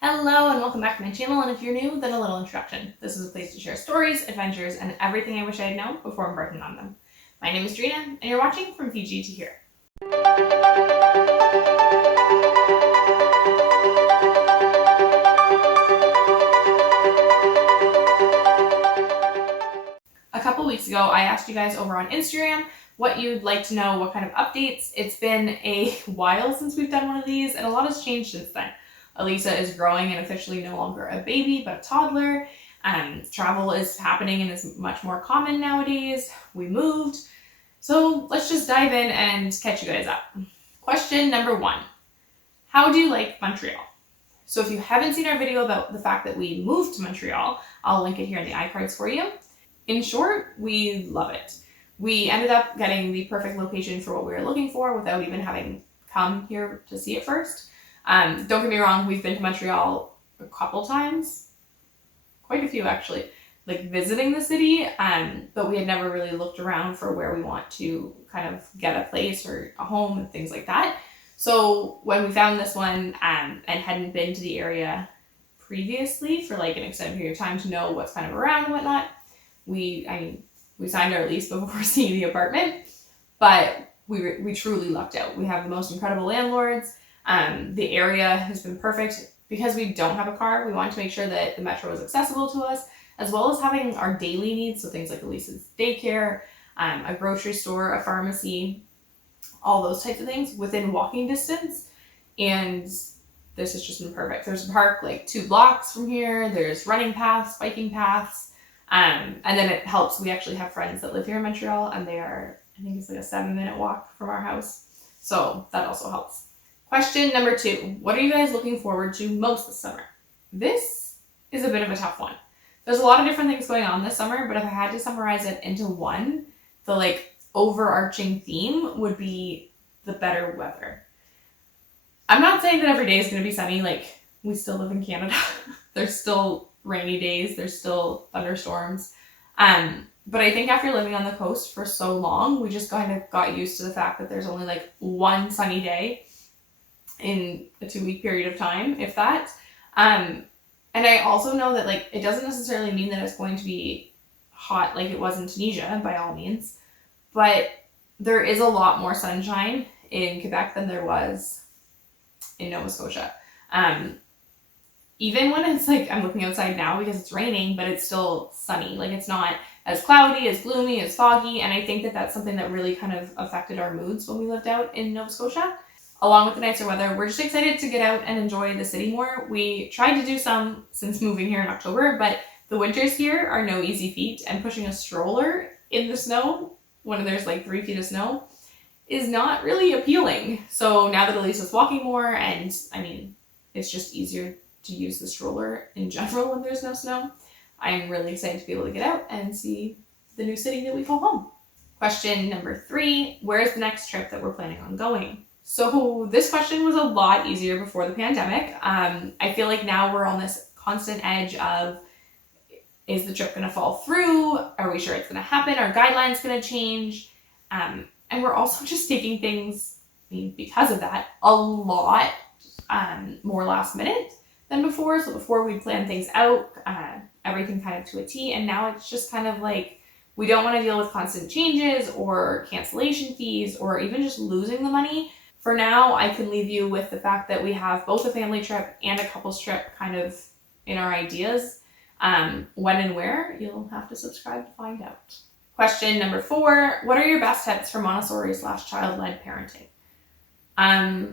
Hello and welcome back to my channel, and if you're new, then a little introduction. This is a place to share stories, adventures, and everything I wish I had known before embarking on them. My name is Drina, and you're watching From Fiji to Here. A couple weeks ago, I asked you guys over on Instagram what you'd like to know, what kind of updates. It's been a while since we've done one of these, and a lot has changed since then. Elisa is growing and officially no longer a baby, but a toddler. Travel is happening and is much more common nowadays. We moved. So let's just dive in and catch you guys up. Question number 1. How do you like Montreal? So if you haven't seen our video about the fact that we moved to Montreal, I'll link it here in the iCards for you. In short, we love it. We ended up getting the perfect location for what we were looking for without even having come here to see it first. Don't get me wrong, we've been to Montreal a couple times, quite a few actually, like visiting the city, but we had never really looked around for where we want to kind of get a place or a home and things like that. So when we found this one and hadn't been to the area previously for like an extended period of time to know what's kind of around and whatnot, we signed our lease before seeing the apartment, but we truly lucked out. We have the most incredible landlords. The area has been perfect. Because we don't have a car, we want to make sure that the metro is accessible to us, as well as having our daily needs, so things like Elisa's daycare, a grocery store, a pharmacy, all those types of things within walking distance. And this has just been perfect. There's a park like 2 blocks from here. There's running paths, biking paths, and then it helps. We actually have friends that live here in Montreal, and they are, I think it's like a 7-minute walk from our house. So that also helps. Question number 2. What are you guys looking forward to most this summer? This is a bit of a tough one. There's a lot of different things going on this summer, but if I had to summarize it into one, the like overarching theme would be the better weather. I'm not saying that every day is going to be sunny. Like, we still live in Canada. There's still rainy days. There's still thunderstorms. But I think after living on the coast for so long, we just kind of got used to the fact that there's only like one sunny day in a 2-week period of time, if that. And I also know that like it doesn't necessarily mean that it's going to be hot like it was in Tunisia, by all means, but there is a lot more sunshine in Quebec than there was in Nova Scotia. Even when it's like, I'm looking outside now because it's raining, but it's still sunny. Like, it's not as cloudy, as gloomy, as foggy, and I think that that's something that really kind of affected our moods when we lived out in Nova Scotia. Along with the nicer weather, we're just excited to get out and enjoy the city more. We tried to do some since moving here in October, but the winters here are no easy feat, and pushing a stroller in the snow when there's like 3 feet of snow is not really appealing. So now that Elisa's walking more, and I mean, it's just easier to use the stroller in general when there's no snow, I'm really excited to be able to get out and see the new city that we call home. Question number 3, where's the next trip that we're planning on going? So this question was a lot easier before the pandemic. I feel like now we're on this constant edge of, is the trip going to fall through? Are we sure it's going to happen? Are guidelines going to change? And we're also just taking things, I mean, because of that, a lot more last minute than before. So before we planned things out, everything kind of to a T, and now it's just kind of like, we don't want to deal with constant changes or cancellation fees or even just losing the money. For now, I can leave you with the fact that we have both a family trip and a couples trip kind of in our ideas. When and where, you'll have to subscribe to find out. Question number 4, what are your best tips for Montessori / child-led parenting?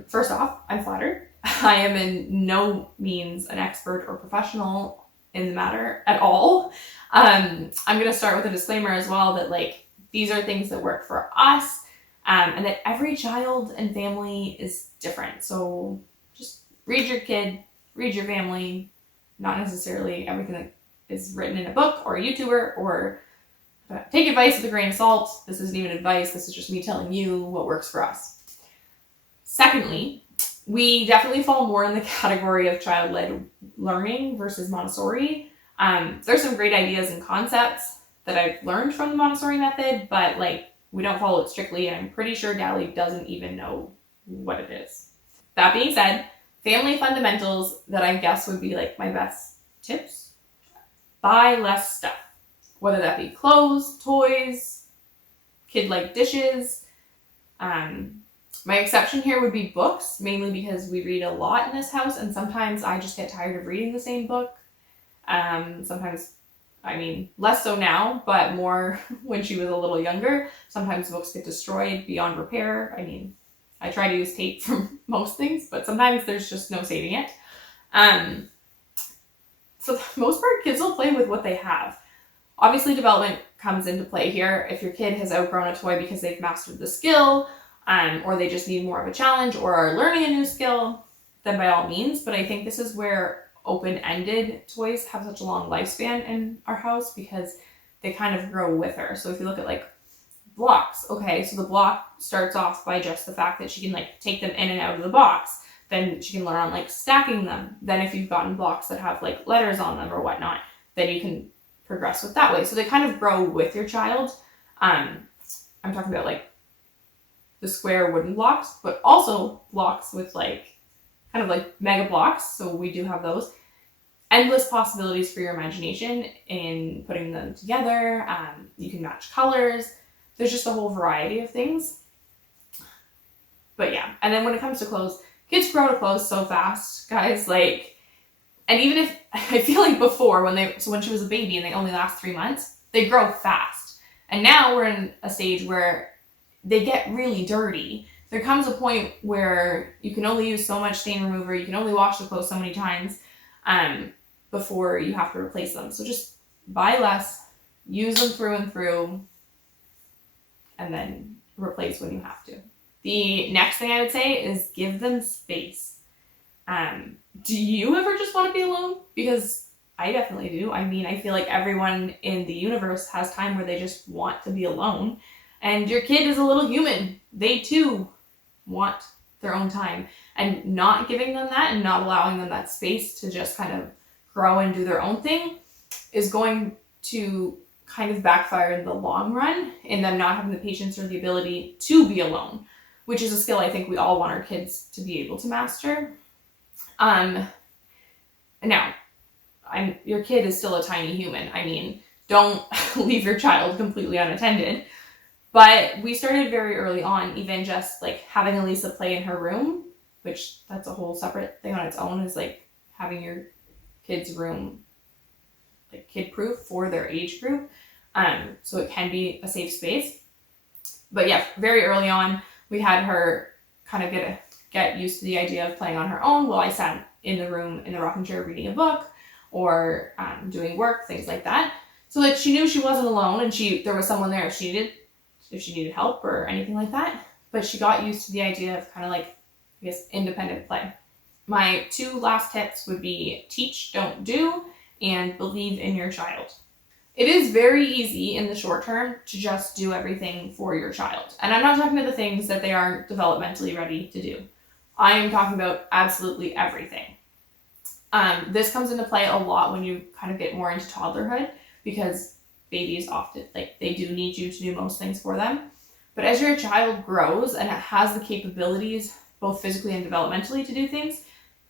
First off, I'm flattered. I am in no means an expert or professional in the matter at all. I'm going to start with a disclaimer as well that like, these are things that work for us. And that every child and family is different. So just read your kid, read your family, not necessarily everything that is written in a book or a YouTuber, or take advice with a grain of salt. This isn't even advice. This is just me telling you what works for us. Secondly, we definitely fall more in the category of child-led learning versus Montessori. There's some great ideas and concepts that I've learned from the Montessori method, but like, we don't follow it strictly, and I'm pretty sure Dally doesn't even know what it is. That being said, family fundamentals that I guess would be like my best tips. Buy less stuff, whether that be clothes, toys, kid-like dishes. My exception here would be books, mainly because we read a lot in this house, and sometimes I just get tired of reading the same book. Sometimes, I mean, less so now, but more when she was a little younger. Sometimes books get destroyed beyond repair. I mean, I try to use tape for most things, but sometimes there's just no saving it. So for the most part, kids will play with what they have. Obviously, development comes into play here. If your kid has outgrown a toy because they've mastered the skill, or they just need more of a challenge or are learning a new skill, then by all means. But I think this is where open-ended toys have such a long lifespan in our house, because they kind of grow with her. So if you look at like blocks, okay, so the block starts off by just the fact that she can like take them in and out of the box. Then she can learn on like stacking them. Then if you've gotten blocks that have like letters on them or whatnot, then you can progress with that way. So they kind of grow with your child. I'm talking about like the square wooden blocks, but also blocks with like kind of like mega blocks. So we do have those. Endless possibilities for your imagination in putting them together. You can match colors. There's just a whole variety of things. But yeah, and then when it comes to clothes, kids grow to clothes so fast, guys. Like, and even if I feel like before when she was a baby and they only last 3 months, they grow fast. And now we're in a stage where they get really dirty. There comes a point where you can only use so much stain remover. You can only wash the clothes so many times before you have to replace them. So just buy less, use them through and through, and then replace when you have to. The next thing I would say is give them space. Do you ever just want to be alone? Because I definitely do. I mean, I feel like everyone in the universe has time where they just want to be alone. And your kid is a little human. They too want their own time. And not giving them that and not allowing them that space to just kind of grow and do their own thing is going to kind of backfire in the long run in them not having the patience or the ability to be alone, which is a skill I think we all want our kids to be able to master. Now, your kid is still a tiny human. I mean, don't leave your child completely unattended. But we started very early on, even just like having Elisa play in her room, which that's a whole separate thing on its own, is like having your kid's room like kid-proof for their age group. So it can be a safe space. But yeah, very early on, we had her kind of get used to the idea of playing on her own while I sat in the room in the rocking chair reading a book or doing work, things like that. So that she knew she wasn't alone and there was someone there if she needed help or anything like that. But she got used to the idea of kind of like, I guess, independent play. My 2 last tips would be teach, don't do, and believe in your child. It is very easy in the short term to just do everything for your child. And I'm not talking about the things that they aren't developmentally ready to do. I am talking about absolutely everything. This comes into play a lot when you kind of get more into toddlerhood, because babies often, like, they do need you to do most things for them. But as your child grows and it has the capabilities, both physically and developmentally, to do things,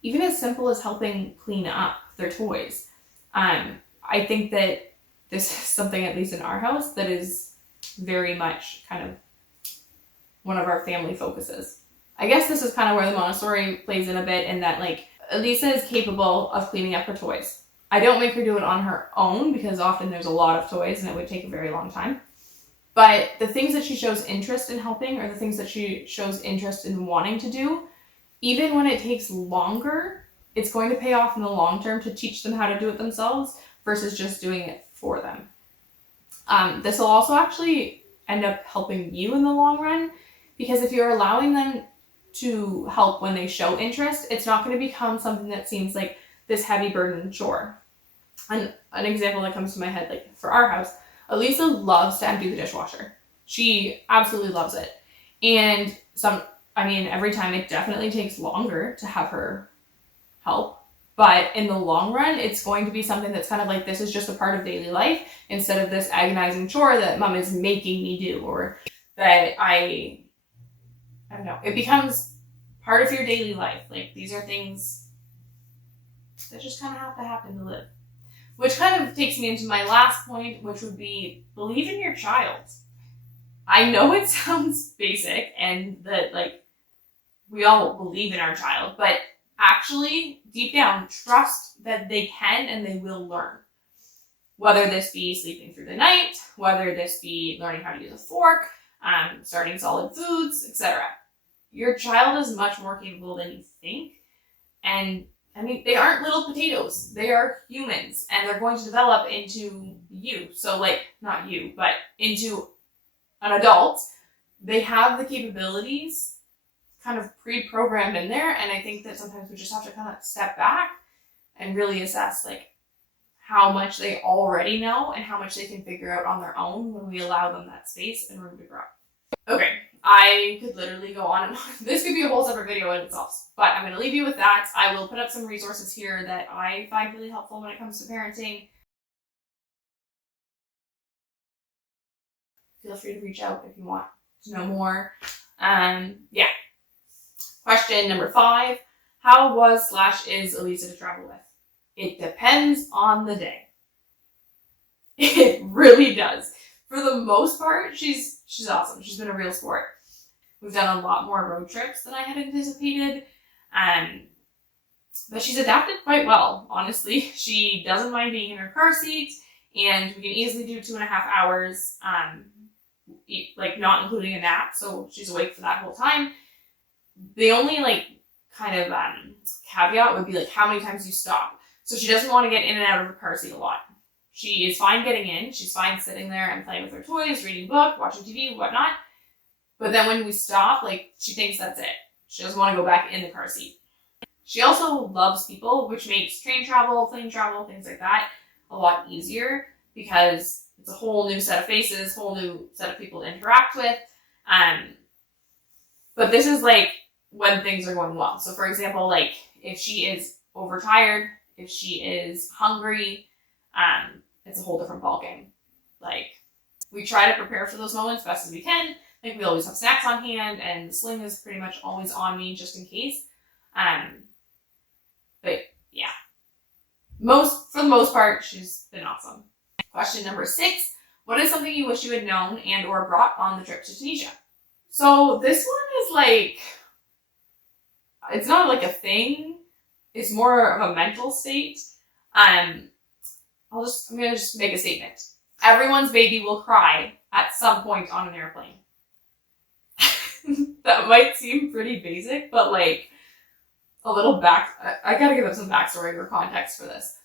even as simple as helping clean up their toys. I think that this is something, at least in our house, that is very much kind of one of our family focuses. I guess this is kind of where the Montessori plays in a bit, in that, like, Elisa is capable of cleaning up her toys. I don't make her do it on her own because often there's a lot of toys and it would take a very long time. But the things that she shows interest in helping, or the things that she shows interest in wanting to do, even when it takes longer, it's going to pay off in the long term to teach them how to do it themselves versus just doing it for them. This will also actually end up helping you in the long run, because if you're allowing them to help when they show interest, it's not going to become something that seems like this heavy burden chore. And an example that comes to my head, like for our house, Elisa loves to empty the dishwasher. She absolutely loves it. And every time it definitely takes longer to have her help. But in the long run, it's going to be something that's kind of like, this is just a part of daily life, instead of this agonizing chore that mom is making me do, or that I don't know. It becomes part of your daily life. Like, these are things that just kind of have to happen to live. Which kind of takes me into my last point, which would be believe in your child. I know it sounds basic and that, like, we all believe in our child, but actually, deep down, trust that they can and they will learn. Whether this be sleeping through the night, whether this be learning how to use a fork, starting solid foods, etc. Your child is much more capable than you think. And I mean, they aren't little potatoes. They are humans, and they're going to develop into you. So, like, not you, but into an adult. They have the capabilities kind of pre-programmed in there, and I think that sometimes we just have to kind of step back and really assess, like, how much they already know and how much they can figure out on their own when we allow them that space and room to grow. Okay, I could literally go on and on. This could be a whole separate video in itself, but I'm going to leave you with that. I will put up some resources here that I find really helpful when it comes to parenting. Feel free to reach out if you want to know more. Yeah. Question number 5. How was/is Elisa to travel with? It depends on the day. It really does. For the most part, she's awesome. She's been a real sport. We've done a lot more road trips than I had anticipated. But she's adapted quite well, honestly. She doesn't mind being in her car seat, and we can easily do 2.5 hours, like, not including a nap, so she's awake for that whole time. The only, like, kind of caveat would be, like, how many times you stop. So she doesn't want to get in and out of her car seat a lot. She is fine getting in. She's fine sitting there and playing with her toys, reading a book, watching TV, whatnot. But then when we stop, like, she thinks that's it. She doesn't want to go back in the car seat. She also loves people, which makes train travel, plane travel, things like that a lot easier because it's a whole new set of faces, whole new set of people to interact with. But this is, like, when things are going well. So, for example, like, if she is overtired, if she is hungry, it's a whole different ballgame. Like, we try to prepare for those moments best as we can. Like, we always have snacks on hand, and the sling is pretty much always on me just in case. But yeah, for the most part, she's been awesome. Question number 6: what is something you wish you had known and or brought on the trip to Tunisia? So this one is, like, it's not like a thing. It's more of a mental state. I'm gonna just make a statement. Everyone's baby will cry at some point on an airplane. That might seem pretty basic, but, like, a little I gotta give up some backstory or context for this.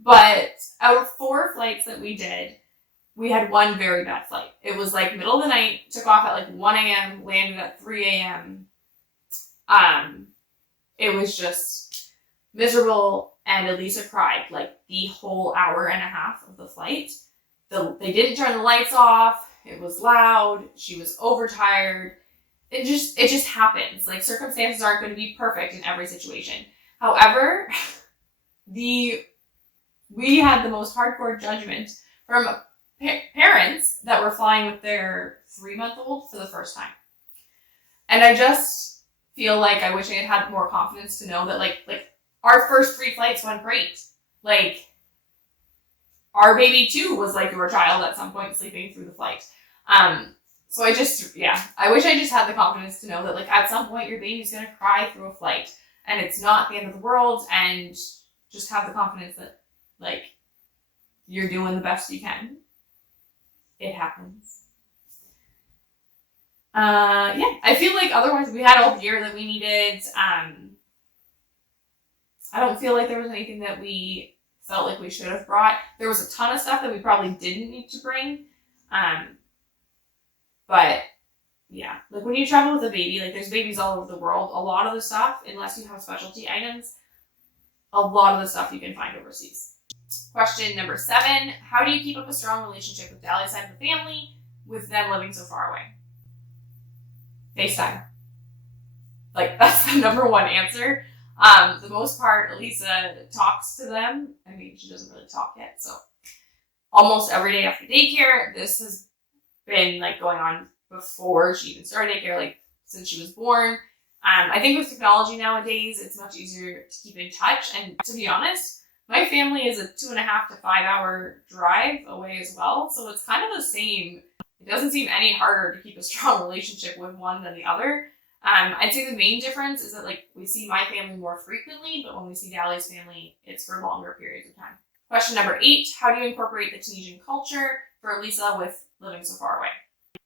But out of 4 flights that we did, we had one very bad flight. It was, like, middle of the night, took off at, like, 1 a.m., landed at 3 a.m. It was just miserable, and Elisa cried, like, the whole hour and a half of the flight. They didn't turn the lights off. It was loud. She was overtired. It just happens. Like, circumstances aren't going to be perfect in every situation. However, we had the most hardcore judgment from parents that were flying with their 3-month-old for the first time. And I just feel like I wish I had more confidence to know that, like our first 3 flights went great. Like, our baby too was like your child at some point sleeping through the flight. So I wish I just had the confidence to know that, like, at some point your baby's going to cry through a flight and it's not the end of the world, and just have the confidence that, like, you're doing the best you can. It happens. I feel like otherwise we had all the gear that we needed. I don't feel like there was anything that we felt like we should have brought. There was a ton of stuff that we probably didn't need to bring. But yeah, like, when you travel with a baby, like, there's babies all over the world. A lot of the stuff, unless you have specialty items, a lot of the stuff you can find overseas. Question number 7: how do you keep up a strong relationship with Dali's side of the family with them living so far away? FaceTime. Like, that's the number one answer. The most part, Elisa talks to them. I mean, she doesn't really talk yet, so almost every day after daycare. This has been, like, going on before she even started daycare, like, since she was born. I think with technology nowadays, it's much easier to keep in touch. And to be honest, my family is a 2.5 to 5 hour drive away as well. So it's kind of the same. It doesn't seem any harder to keep a strong relationship with one than the other. I'd say the main difference is that like we see my family more frequently, but when we see Dali's family, it's for longer periods of time. Question number 8, how do you incorporate the Tunisian culture for Elisa with living so far away?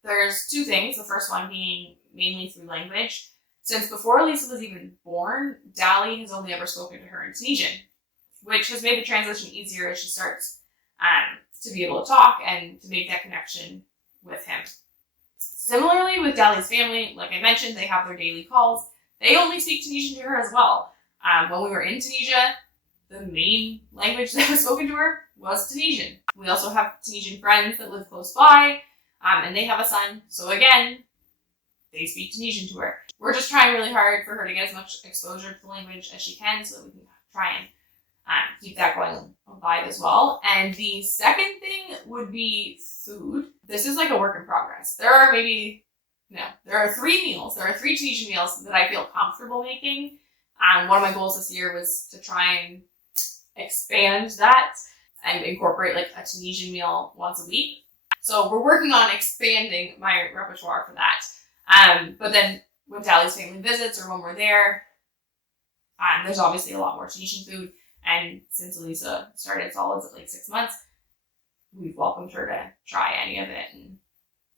There's 2 things. The first one being mainly through language. Since before Elisa was even born, Dali has only ever spoken to her in Tunisian, which has made the transition easier as she starts to be able to talk and to make that connection with him. Similarly with Dali's family, like I mentioned, they have their daily calls. They only speak Tunisian to her as well. When we were in Tunisia, the main language that was spoken to her was Tunisian. We also have Tunisian friends that live close by, and they have a son. So again, they speak Tunisian to her. We're just trying really hard for her to get as much exposure to the language as she can so that we can try and keep that going live as well. And the second thing would be food. This is like a work in progress. There are 3 meals. There are 3 Tunisian meals that I feel comfortable making. One of my goals this year was to try and expand that and incorporate like a Tunisian meal once a week. So we're working on expanding my repertoire for that. But then when Dali's family visits or when we're there, there's obviously a lot more Tunisian food. And since Elisa started solids at like 6 months, we've welcomed her to try any of it. And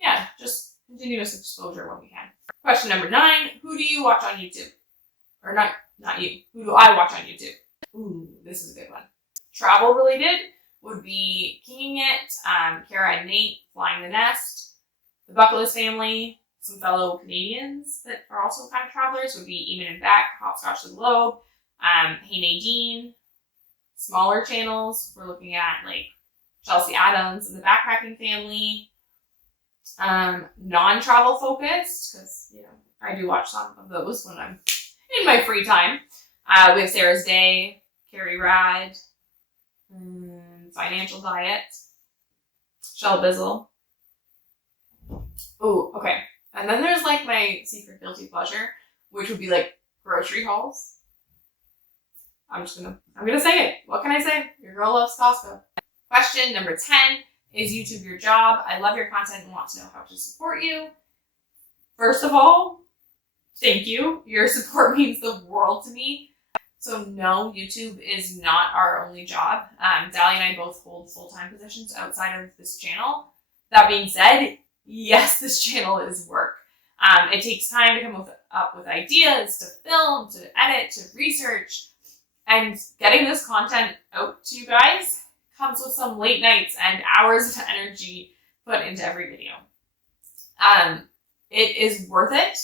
yeah, just continuous exposure when we can. Question number 9, who do you watch on YouTube? Or not you. Who do I watch on YouTube? Ooh, this is a good one. Travel related would be Kinging It, Kara and Nate, Flying the Nest, the Buckless family, some fellow Canadians that are also kind of travelers would be Eamon and Beck, Hopscotch the Globe, Hey Nadine. Smaller channels, we're looking at like Chelsea Adams and the Backpacking family. Non-travel focused, because I do watch some of those when I'm in my free time. We have Sarah's Day, Carrie Rad, Financial Diet, Shell Bizzle. Oh, okay. And then there's like my secret guilty pleasure, which would be like grocery hauls. I'm gonna say it. What can I say? Your girl loves Costco. Question number 10, is YouTube your job? I love your content and want to know how to support you. First of all, thank you. Your support means the world to me. So no, YouTube is not our only job. Dali and I both hold full-time positions outside of this channel. That being said, yes, this channel is work. It takes time to come up with ideas, to film, to edit, to research. And getting this content out to you guys comes with some late nights and hours of energy put into every video. It is worth it,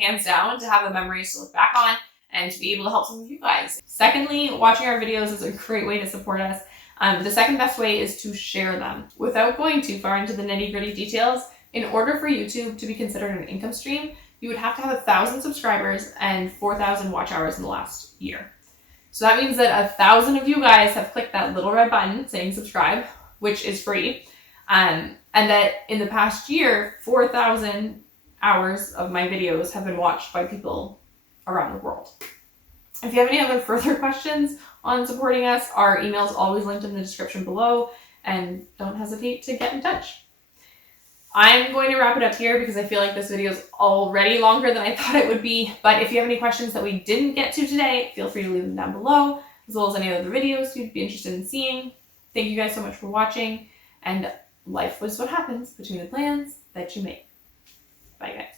hands down, to have the memories to look back on and to be able to help some of you guys. Secondly, watching our videos is a great way to support us. The second best way is to share them. Without going too far into the nitty-gritty details, in order for YouTube to be considered an income stream, you would have to have 1,000 subscribers and 4,000 watch hours in the last year. So that means that 1,000 of you guys have clicked that little red button saying subscribe, which is free. And that in the past year, 4,000 hours of my videos have been watched by people around the world. If you have any other further questions on supporting us, our email is always linked in the description below, and don't hesitate to get in touch. I'm going to wrap it up here because I feel like this video is already longer than I thought it would be. But if you have any questions that we didn't get to today, feel free to leave them down below, as well as any other videos you'd be interested in seeing. Thank you guys so much for watching, and life was what happens between the plans that you make. Bye guys.